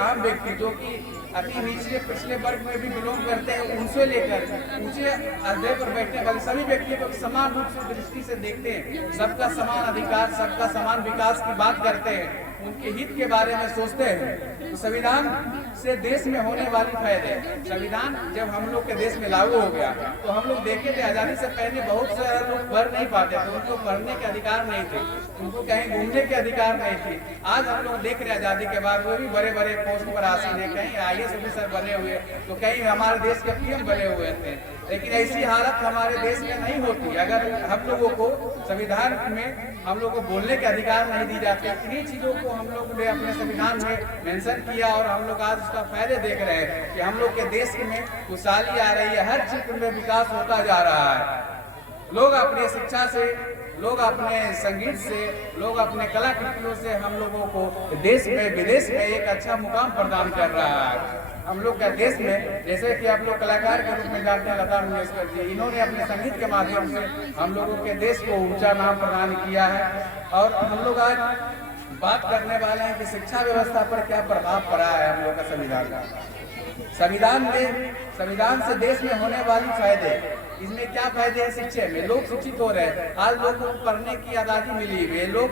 आम व्यक्ति जो कि अति निचले पिछले वर्ग में भी बिलोंग करते हैं उनसे लेकर ऊंचे अहदे पर बैठने वाले सभी व्यक्तियों को समान रूप से दृष्टि से देखते हैं। सबका समान अधिकार, सबका समान विकास की बात करते हैं, उनके हित के बारे में सोचते हैं। तो संविधान से देश में होने वाली फायदे, संविधान जब हम लोग के देश में लागू हो गया तो हम लोग देखे थे आजादी से पहले बहुत सारे लोग पढ़ नहीं पाते थे, उनको पढ़ने के अधिकार नहीं थे, उनको कहीं घूमने के अधिकार नहीं थे। आज हम लोग देख रहे हैं आजादी के बाद वो भी बड़े बड़े पोस्ट पर आसीन है, कहीं IAS ऑफिसर बने हुए तो कहीं हमारे देश के PM बने हुए थे। लेकिन ऐसी हालत हमारे देश में नहीं होती अगर हम लोगों को संविधान में हम लोग को बोलने के अधिकार नहीं दी जाते। इन्हीं चीजों को हम लोग ने अपने संविधान में मेंशन किया और हम लोग आज उसका फायदे देख रहे हैं कि हम लोग के देश में खुशहाली आ रही है, हर क्षेत्र में विकास होता जा रहा है। लोग अपनी शिक्षा से, लोग अपने संगीत से, लोग अपने कलाकृतियों से हम लोगों को देश में विदेश में एक अच्छा मुकाम प्रदान कर रहा है। हम लोग का देश में जैसे कि आप लोग कलाकार के रूप में जानते हैं लता मंगेशकर जी, इन्होंने अपने संगीत के माध्यम से हम लोगों के देश को ऊंचा नाम प्रदान किया है। और हम लोग आज बात करने वाले हैं कि शिक्षा व्यवस्था पर क्या प्रभाव पड़ा है हम लोग का संविधान का। संविधान से देश में होने वाली फायदे, इसमें क्या फायदे हैं शिक्षा में, लोग शिक्षित हो रहे हैं, आज लोगों को पढ़ने की आजादी मिली हुई है। लोग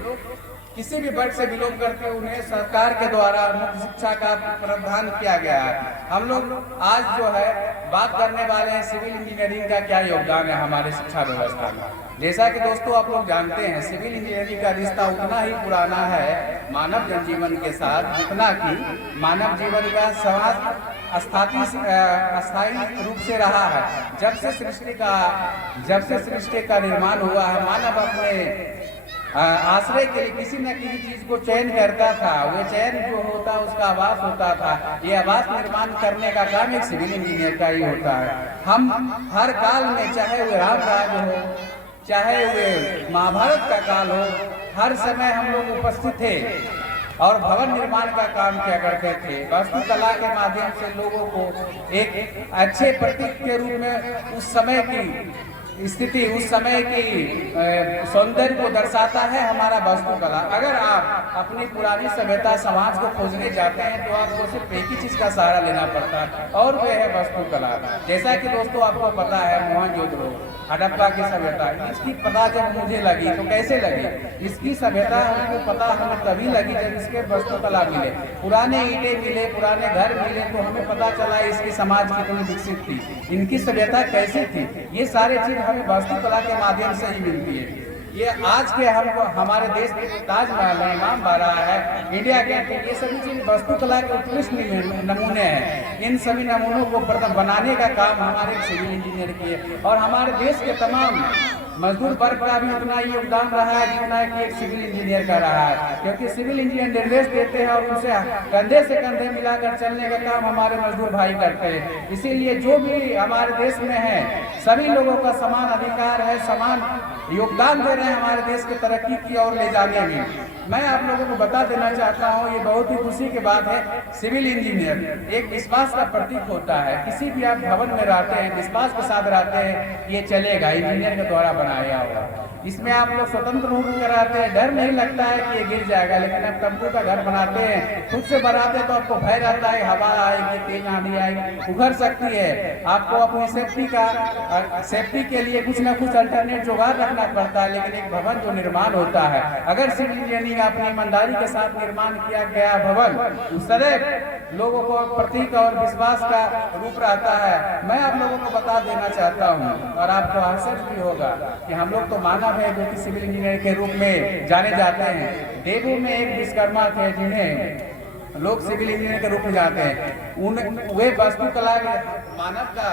किसी भी वर्ग से बिलोंग करते हैं उन्हें सरकार के द्वारा मुफ्त शिक्षा का प्रावधान किया गया है। हम लोग आज जो है बात करने वाले हैं सिविल इंजीनियरिंग का क्या योगदान है हमारे शिक्षा व्यवस्था में। जैसा कि दोस्तों आप लोग जानते हैं सिविल इंजीनियरिंग का रिश्ता उतना ही पुराना है मानव जनजीवन के साथ जितना कि मानव जीवन का समाज अस्थायी रूप से रहा है। जब से सृष्टि का निर्माण हुआ है मानव अपने आश्रय के लिए किसी न किसी चीज को चयन करता था। वो चयन जो होता उसका आवास होता था। ये आवास निर्माण करने का काम एक सिविल इंजीनियर का ही होता है। हम हर काल में, चाहे वो राम राज्य हो, चाहे वो महाभारत का काल हो, हर समय हम लोग उपस्थित थे और भवन निर्माण का काम किया करते थे। वास्तुकला के माध्यम से लोगों को एक अच्छे प्रतीक के रूप में उस समय की स्थिति, उस समय की सौंदर्य को दर्शाता है हमारा वास्तुकला। अगर आप अपनी पुरानी सभ्यता समाज को खोजने जाते हैं तो आपको सिर्फ एक ही चीज का सहारा लेना पड़ता है और वह है वास्तुकला। जैसा कि दोस्तों आपको पता है मोहनजोदड़ो, हड़प्पा की सभ्यता, इसकी पता जब मुझे लगी तो कैसे लगी, इसकी सभ्यता हमको पता हमें तभी लगी जब इसके वास्तुकला मिले, पुराने ईंटें मिले, पुराने घर मिले तो हमें पता चला इसकी समाज कितनी विकसित थी, इनकी सभ्यता कैसी थी। ये सारे चीज हमें वास्तुकला के माध्यम से ही मिलती है। ये आज के हमारे देश के ताजमहल है, इमाम बारह है, इंडिया गेट, ये सभी चीज वास्तुकला के उत्कृष्ट नमूने हैं। इन सभी नमूनों को बनाने का काम हमारे सिविल इंजीनियर की है और हमारे देश के तमाम मजदूर वर्ग का भी उतना ही योगदान रहा है जितना कि एक सिविल इंजीनियर का रहा है, क्योंकि सिविल इंजीनियर निर्देश देते हैं और उनसे कंधे से कंधे मिलाकर चलने का काम हमारे मजदूर भाई करते हैं। इसीलिए जो भी हमारे देश में है सभी लोगों का समान अधिकार है, समान योगदान दे रहे हैं हमारे देश की तरक्की की ओर ले जाने में। मैं आप लोगों को बता देना चाहता हूँ, ये बहुत ही खुशी की बात है, सिविल इंजीनियर एक विश्वास का प्रतीक होता है। किसी भी आप भवन में रहते हैं, विश्वास के साथ रहते हैं, ये चलेगा, इंजीनियर के द्वारा बनाया हुआ। इसमें आप लोग स्वतंत्र रूप से रहते हैं, डर नहीं लगता है कि ये गिर जाएगा। लेकिन आप तंबू का घर बनाते हैं, खुद से बनाते हैं तो आपको भय रहता है, हवा आएगी, तेज आंधी आएगी, उभर सकती है। आपको अपनी सेफ्टी के लिए कुछ ना कुछ अल्टरनेट जुगाड़ रखना पड़ता है। लेकिन एक भवन जो निर्माण होता है, अगर सिविल इंजीनियरिंग अपनी ईमानदारी के साथ निर्माण किया गया भवन, उस तरह लोगों को प्रतीक और विश्वास का रूप रहता है। मैं आप लोगों को बता देना चाहता हूँ और आपको आश्चर्य भी होगा कि हम लोग तो मानव है जो कि सिविल इंजीनियर के रूप में जाने जाते हैं। देवू में एक विश्वकर्मा थे जिन्हें लोग सिविल इंजीनियर के रूप में जाते हैं। वे वास्तुकला, मानव का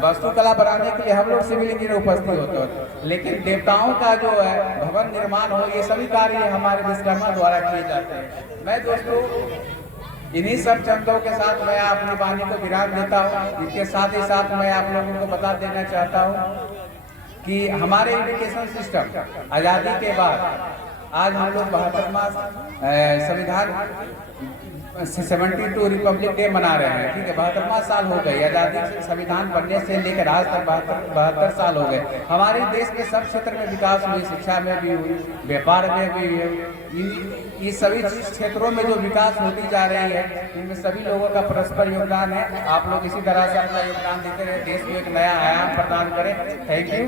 वास्तुकला बनाने के लिए हम लोग सिविल इंजीनियर उपस्थित होते हैं। लेकिन देवताओं का जो है भवन निर्माण हो, ये सभी कार्य हमारे विश्वकर्मा द्वारा किए जाते हैं। मैं दोस्तों इन्हीं सब चंदों के साथ मैं अपनी वाणी को विराम देता हूँ। इसके साथ ही साथ मैं आप लोगों को बता देना चाहता हूँ कि हमारे एजुकेशन सिस्टम आज़ादी के बाद आज हम लोग 72वां संविधान 72 रिपब्लिक डे मना रहे हैं। ठीक है, 72वां साल हो गए आज़ादी से, संविधान बनने से लेकर आज तक 72 साल हो गए। हमारे देश के सब क्षेत्र में विकास हुई, शिक्षा में भी हुई, व्यापार में भी हुई। ये सभी क्षेत्रों में जो विकास होती जा रही है, इनमें सभी लोगों का परस्पर योगदान है। आप लोग इसी तरह से अपना योगदान देते रहे, देश को एक नया आयाम प्रदान करें। Thank you.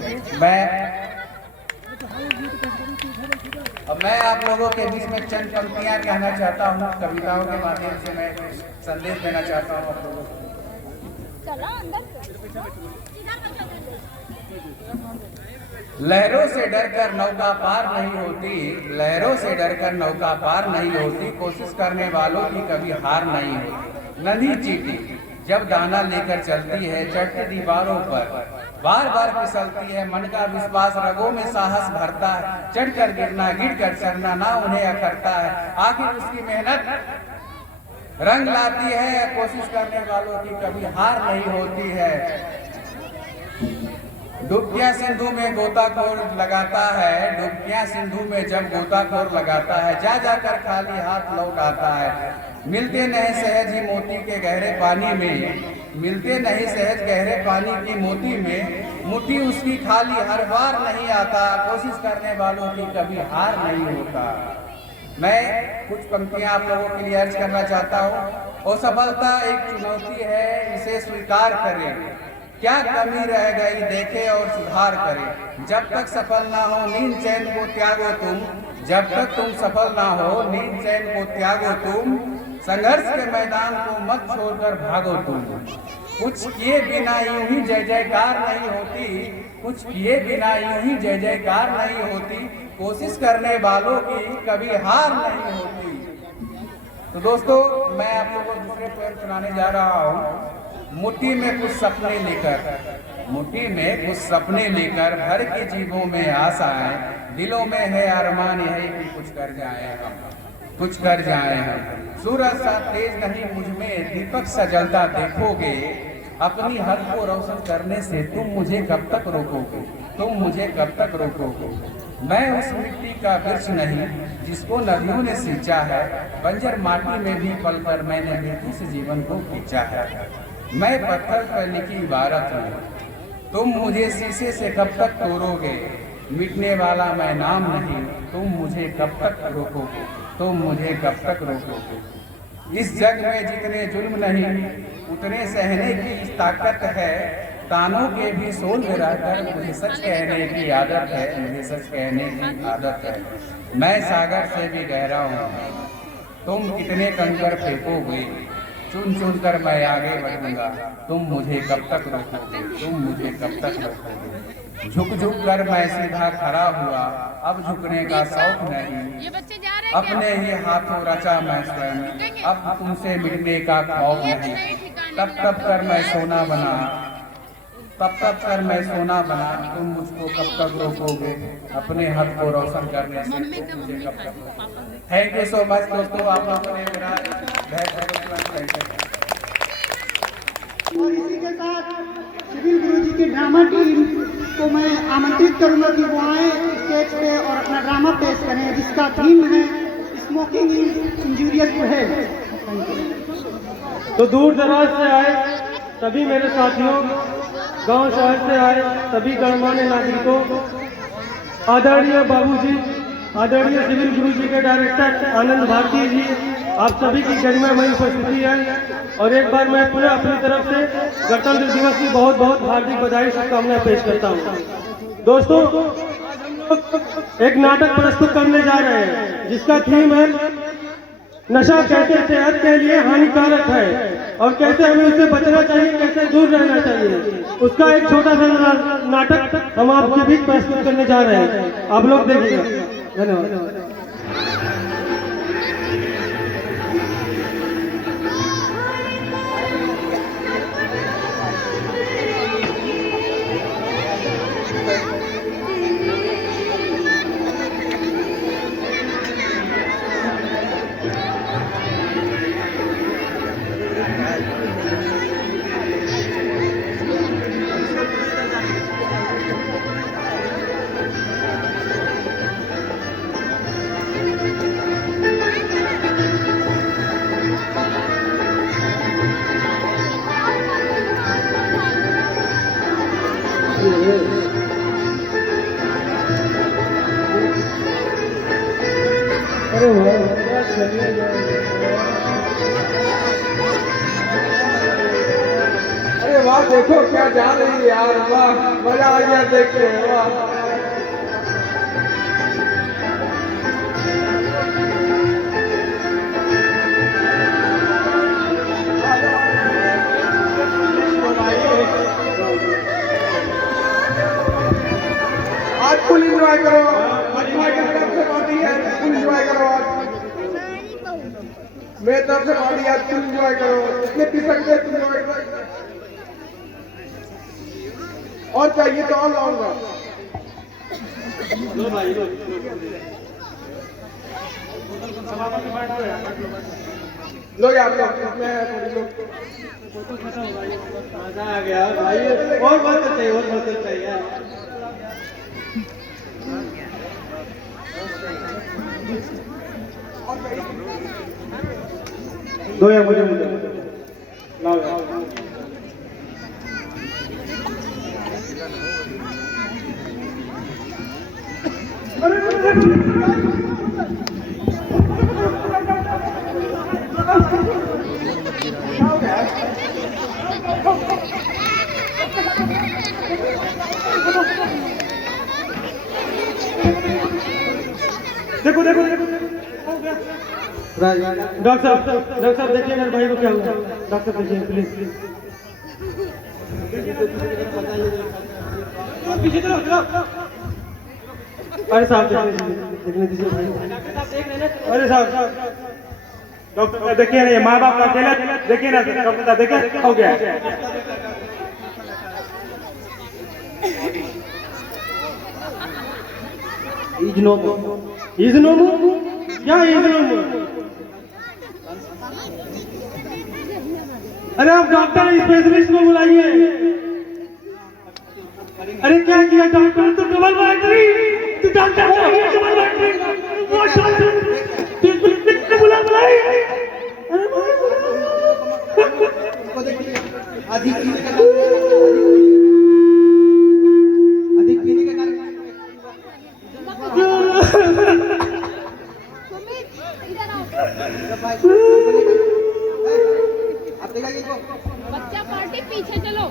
मैं आप लोगों के बीच में चंद पंक्तियां कहना चाहता हूँ, कविताओं के माध्यम से मैं संदेश देना चाहता हूँ आप लोगों को। लहरों से डरकर नौका पार नहीं होती, लहरों से डरकर नौका पार नहीं होती, कोशिश करने वालों की कभी हार नहीं होती। नदी चींटी जब दाना लेकर चलती है, चढ़ती दीवारों पर बार बार फिसलती है, मन का विश्वास रगों में साहस भरता है, चढ़कर गिरना गिर कर चढ़ना ना उन्हें अखरता है। आखिर उसकी मेहनत रंग लाती है, कोशिश करने वालों की कभी हार नहीं होती है। डुबकियां सिंधु में गोताखोर लगाता है, डुबकियां सिंधु में जब गोताखोर लगाता है, जा जाकर खाली हाथ लौट आता है। मिलते नहीं सहज ही मोती के गहरे पानी में, मिलते नहीं सहज गहरे पानी की मोती में, मुट्ठी उसकी खाली हर बार नहीं आता, कोशिश करने वालों की कभी हार नहीं होता। मैं कुछ पंक्तियां आप लोगों के लिए अर्ज करना चाहता हूँ। और सफलता एक चुनौती है, इसे स्वीकार करें, क्या कमी रह गई देखे और सुधार करें। जब तक सफल ना हो नींद चैन को त्यागो तुम, जब तक तुम सफल ना हो नींद चैन को त्यागो तुम, संघर्ष के मैदान को मत छोड़कर भागो तुम। कुछ किए बिना यूं ही जय जयकार नहीं होती, कुछ किए बिना यूं ही जय जयकार नहीं होती, कोशिश करने वालों की कभी हार नहीं होती। तो दोस्तों मैं आप लोगों को दूसरे पोएम सुनाने जा रहा हूँ। मुट्ठी में कुछ सपने लेकर, मुट्ठी में कुछ सपने लेकर, भर के जीवों में आशाएं, दिलों में है अरमान यही कि कुछ कर जाए हम, कुछ कर जाए हम। सूरज सा तेज नहीं मुझ में, दीपक सा जलता देखोगे, अपनी हद को रोशन करने से तुम मुझे कब तक रोकोगे, तुम मुझे कब तक रोकोगे। मैं उस मिट्टी का वृक्ष नहीं जिसको नदियों ने सींचा है, बंजर माटी में भी पलकर मैंने मृत्यु से जीवन को खींचा है। मैं पत्थर पर लिखी इबारत हूँ, तुम मुझे शीशे से कब तक तोड़ोगे, मिटने वाला मैं नाम नहीं, तुम मुझे कब तक रोकोगे, तुम मुझे कब तक रोकोगे। इस जग में जितने जुल्म नहीं उतने सहने की ताकत है, तानों के भी सोल में रहकर मुझे सच कहने की आदत है, मुझे सच कहने की आदत है। मैं सागर से भी गहरा हूँ, तुम कितने कंकर फेंकोगे, चुन चुन कर मैं आगे बढ़ूंगा, तुम मुझे कब तक रोकोगे, तुम मुझे कब तक रोकोगे। झुक झुक कर मैं सीधा खड़ा हुआ, अब झुकने का शौक नहीं, अपने ही हाथों रचा मैं स्वयं, अब तुमसे मिलने का खौफ नहीं। तब तब कर मैं सोना बना, तब तक कर मैं सोना बना, तुम मुझको कब तक रोकोगे, अपने हद को रोशन करने से तुम मुझे कब तक रोकोगे। थैंक यू सो मच दोस्तों, आप लोगों ने मेरा और इसी के साथ सिविल गुरुजी की ड्रामा टीम को मैं आमंत्रित करूंगा कि वो आए स्टेज पे और अपना ड्रामा पेश करें, जिसका थीम है smoking is injurious to health. तो दूर दराज से आए सभी मेरे साथियों, गांव शहर से आए सभी गणमान्य नागरिकों, आदरणीय बाबूजी, आदरणीय सिविल गुरुजी के डायरेक्टर आनंद भारती जी, आप सभी की गरिमामयी उपस्थिति है। और एक बार मैं पुनः अपनी तरफ से गणतंत्र दिवस की बहुत बहुत हार्दिक बधाई शुभकामनाएं पेश करता हूँ। दोस्तों, एक नाटक प्रस्तुत करने जा रहे हैं जिसका थीम है नशा कैसे सेहत के लिए हानिकारक है और कैसे हमें उससे बचना चाहिए, कैसे दूर रहना चाहिए। उसका एक छोटा सा नाटक हम आपके बीच प्रस्तुत करने जा रहे हैं, आप लोग देखिएगा। धन्यवाद। अरे वाह, देखो क्या जा रही है यार, वाह मजा आ गया देख के, वाह। आज फुल एंजॉय करो, मेरी तरफ से पार्टी है, फुल एंजॉय करो आज। मेरी तरफ से पार्टी आज फुल एंजॉय करो, जितने पी सकते हैं तुम एंजॉय करो। और चाहिए तो और लाऊंगा। लो यार, लो इसमें मजा आ गया भाई, और बहुत चाहिए, और बहुत चाहिए। दो यार मुझे लाओ यार। देखो देखो देखो, डॉक्टर साहब देखिए मेरे भाई को क्या हुआ। डॉक्टर देखिए प्लीज प्लीज। अरे साहब देखने दीजिए भाई। अरे साहब डॉक्टर देखिए ना, ये माँ बाप का अकेला देखिए ना, डॉक्टर साहब देखिए हो गया। इजनोमो क्या इजनोमो? अरे आप डॉक्टर स्पेशलिस्ट को बुलाइए। अरे क्या किया डॉक्टर, तो डबल बैटरी, तो डॉक्टर डबल बैटरी बुला बुलाई। अधिक पीने के कारण बच्चा पार्टी पीछे चलो।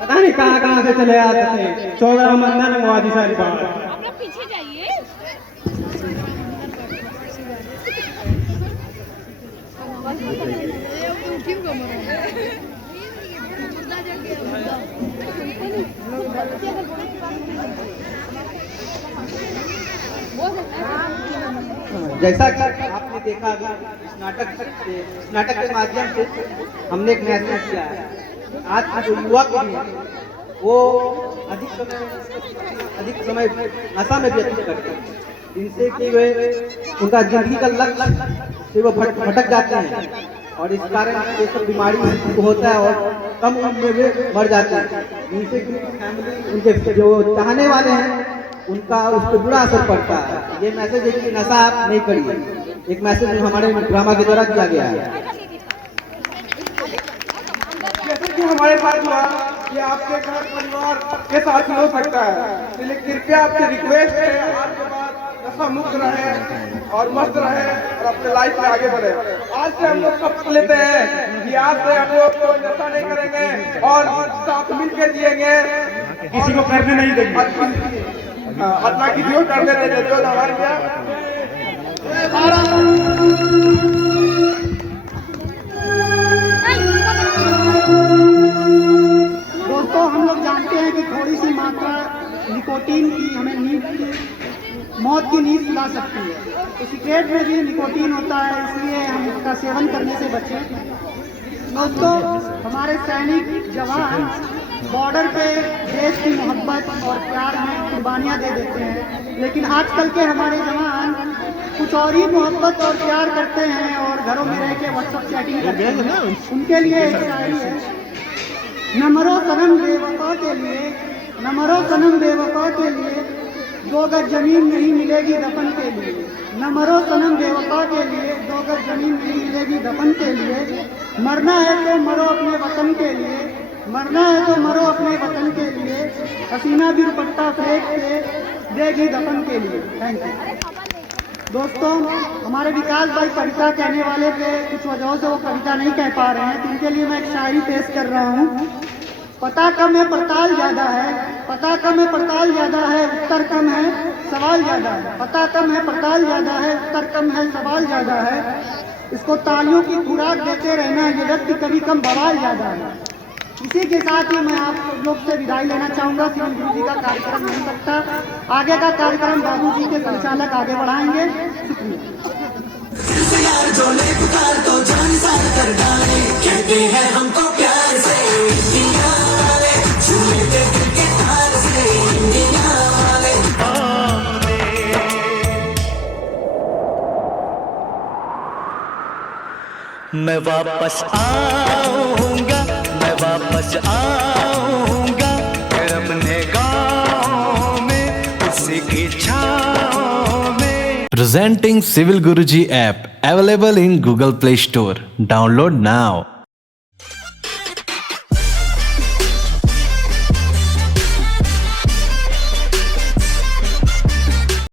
पता नहीं कहाँ से चले आते थे, चौगरा मंदिर मवादी सारी बात। आप लोग पीछे जाइए। क्यों जैसा कि आपने देखा अभी इस नाटक के माध्यम से हमने एक मैसेज किया है। आज की जो युवा पीढ़ी है वो अधिक समय नशा में व्यतीत करते हैं, जिनसे कि वे उनका जिंदगी का लक्ष्य से वो भटक जाते हैं और इस कारण ये सब बीमारी होता है और कम उम्र में वे मर जाते हैं, जिनसे कि फैमिली उनके जो चाहने वाले हैं उनका उस पर बुरा असर पड़ता है। ये मैसेज है कि नशा आप नहीं करिए, एक मैसेज हमारे ड्रामा के द्वारा दिया गया है। जैसे कि हमारे साथ हुआ कि आपके घर परिवार के साथ हो सकता है, लेकिन कृपया आपसे रिक्वेस्ट है आपके बाद नशा मुक्त रहे और मस्त रहे और अपने लाइफ में आगे बढ़े। आज से हम लोग शपथ लेते हैं कि आज से हम लोग कोई नशा नहीं करेंगे और साथ मिलकर जिएंगे, किसी को करने नहीं देंगे, अपना किसी को करने नहीं देते। जो हमारे दोस्तों, हम लोग जानते हैं कि थोड़ी सी मात्रा निकोटीन की हमें मौत की नींद सुला सकती है। तो सिगरेट में भी निकोटीन होता है, इसलिए हम इसका सेवन करने से बचें। दोस्तों, हमारे सैनिक जवान बॉर्डर पे देश की मोहब्बत और प्यार में कुर्बानियाँ दे देते हैं, लेकिन आजकल के हमारे जवान कुछ और ही मोहब्बत और प्यार करते हैं और घरों में रह के व्हाट्सएप चैटिंग करते हैं। उनके लिए एक शायरी है, न मरो सनम बेवफा के लिए, न मरो सनम बेवफा के लिए, 2 गज जमीन नहीं मिलेगी दफन के लिए। न मरो सनम बेवफा के लिए, 2 गज जमीन नहीं मिलेगी दफन के लिए। मरना है तो मरो अपने वतन के लिए, मरना है तो मरो अपने वतन के लिए। हसीना भी दुपट्टा फेंक के देगी दफन के लिए। Thank you. दोस्तों, हमारे विकास भाई कविता कहने वाले थे, कुछ वजहों से वो कविता नहीं कह पा रहे हैं, तो उनके लिए मैं एक शायरी पेश कर रहा हूँ। पता कम है पड़ताल ज़्यादा है, पता कम है पड़ताल ज़्यादा है, उत्तर कम है सवाल ज़्यादा है। पता कम है पड़ताल ज़्यादा है, उत्तर कम है सवाल ज़्यादा है। इसको तालियों की खुराक देते रहना, ये व्यक्ति कभी कम बवाल ज़्यादा है। इसी के साथ ही मैं आप लोग से विदाई लेना चाहूँगा। सिविल गुरु जी का कार्यक्रम नहीं सकता, आगे का कार्यक्रम बाबू जी के संचालक आगे बढ़ाएंगे। मैं वापस आऊंगा, मैं वापस आऊंगा, फिर अपने गाँव में उसी की छाँव में। Presenting Civil Guruji app available in Google Play Store. Download now.